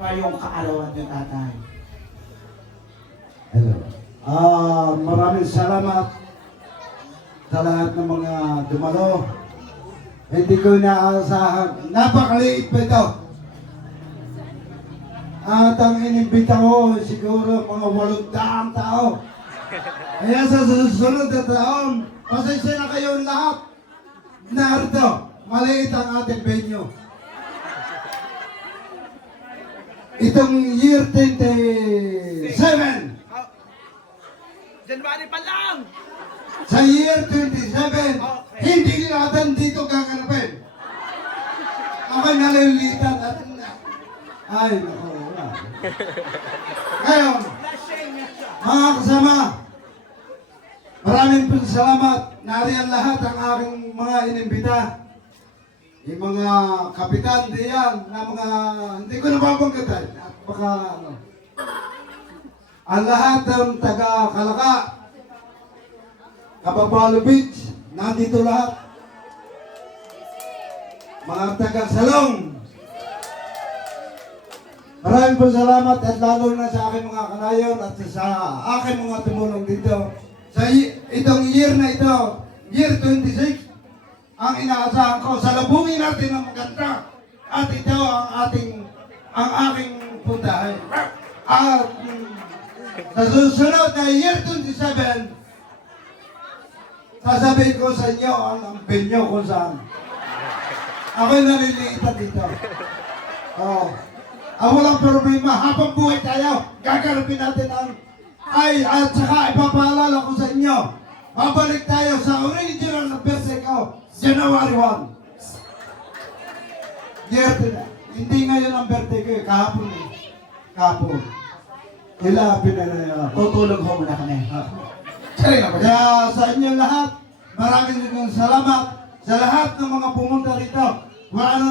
ngayong kaarawan niyo, tatay. Hello. Maraming salamat sa lahat ng mga dumalo. Hindi ko inaasahan. Napakaliit pa ito. At ang inimbita ko siguro mga 800 tao. Kaya sa susunod na taon, pasensya na kayo lahat. Narito, maliit ang ating venue. Itong year 27, January pa lang! sa year 27, hindi natin dito gaganapin. Ako nalilitan at ay, naku, wala. Ngayon, mga kasama, maraming pong salamat. Nariyan lahat ang aking mga inimbita. Yung mga kapitan diyan na mga, hindi ko nababanggitan. At baka, ang lahat ng taga-Kalaka, Kababalo Beach, nandito lahat. Mga taga-Salong, maraming po salamat at lalo na sa aking mga kanayon at sa aking mga tumulong dito. Sa itong year na ito, year 26, ang inaasahan ko, salubungin natin ang maganda at ito ang aking puntahan. At sa susunod na year 27, sasabihin ko sa inyo ang venue kung saan. Ako'y naliliitan dito. Oh. Walang problema, habang buhay tayo, gagarapin natin at saka ipapaalala ko sa inyo, babalik tayo sa original na birthday ko, January 1. Hindi ngayon ang birthday ko, kahapon eh. Kahapon. Tutulog ho muna kami. Kaya sa inyo lahat, maraming salamat sa lahat ng mga pumunta rito.